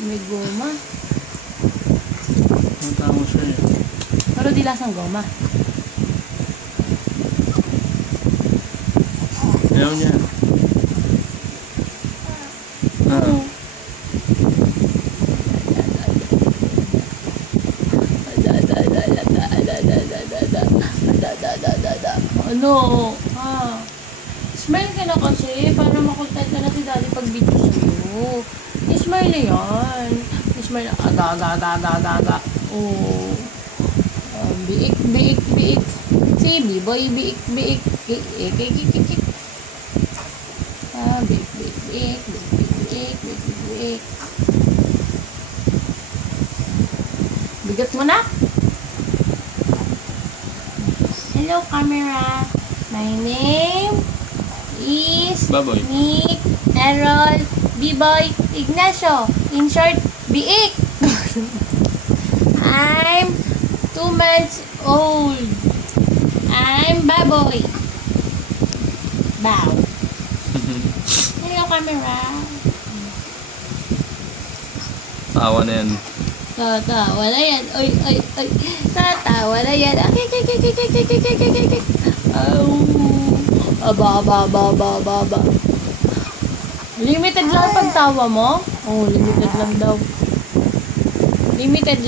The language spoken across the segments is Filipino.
May goma. Ang tamo siya eh. Pero di lasang goma. Ayaw niya. Ah. Ano? Smile ka na kasi para makontent ka na si daddy pag video sa'yo. Smile na yan. Smile na. Aga. Oh. Biik. Si B-boy, biik. Biik. Biik. Bigat mo na? Hello, camera. My name is Baboy. Nick Errol B-boy Ignacio. In short, Biik. I'm 2 months old. I'm Baboy. Bow. Hello, camera. Tawa na yan. Tatawa na yan. Oy. Tatawa na yan. Aba. Limited lang pagtawa mo? Oh, limited lang daw. Limited.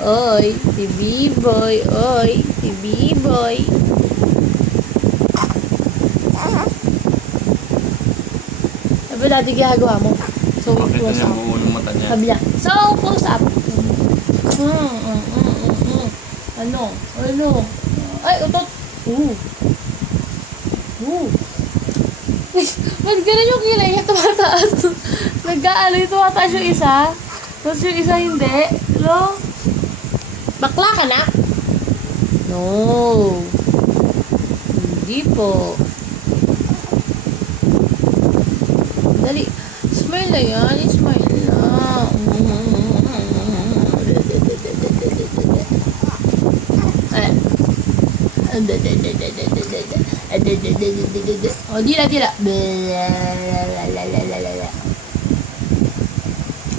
Oy, si B-boy. Sabi dati ginagawa mo. So, Pakita close niya up. buo yung mata niya. Sabi niya, so, close up. Ano? Ay, utot. Ba't ganun yung kilay niya tumataas? Tumataas yung isa. Tapos yung isa hindi. No? Bakla ka na? No. Hindi po. Dali. Smile na yan. Smile na. Oh, dila.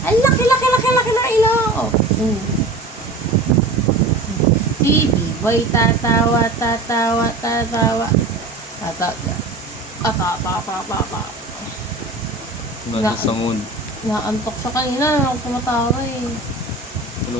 Ay, laki na ilaw. Oh. Boy, tatawa. Nasa sa moon. Naantok sa kanina. Tumatawa eh.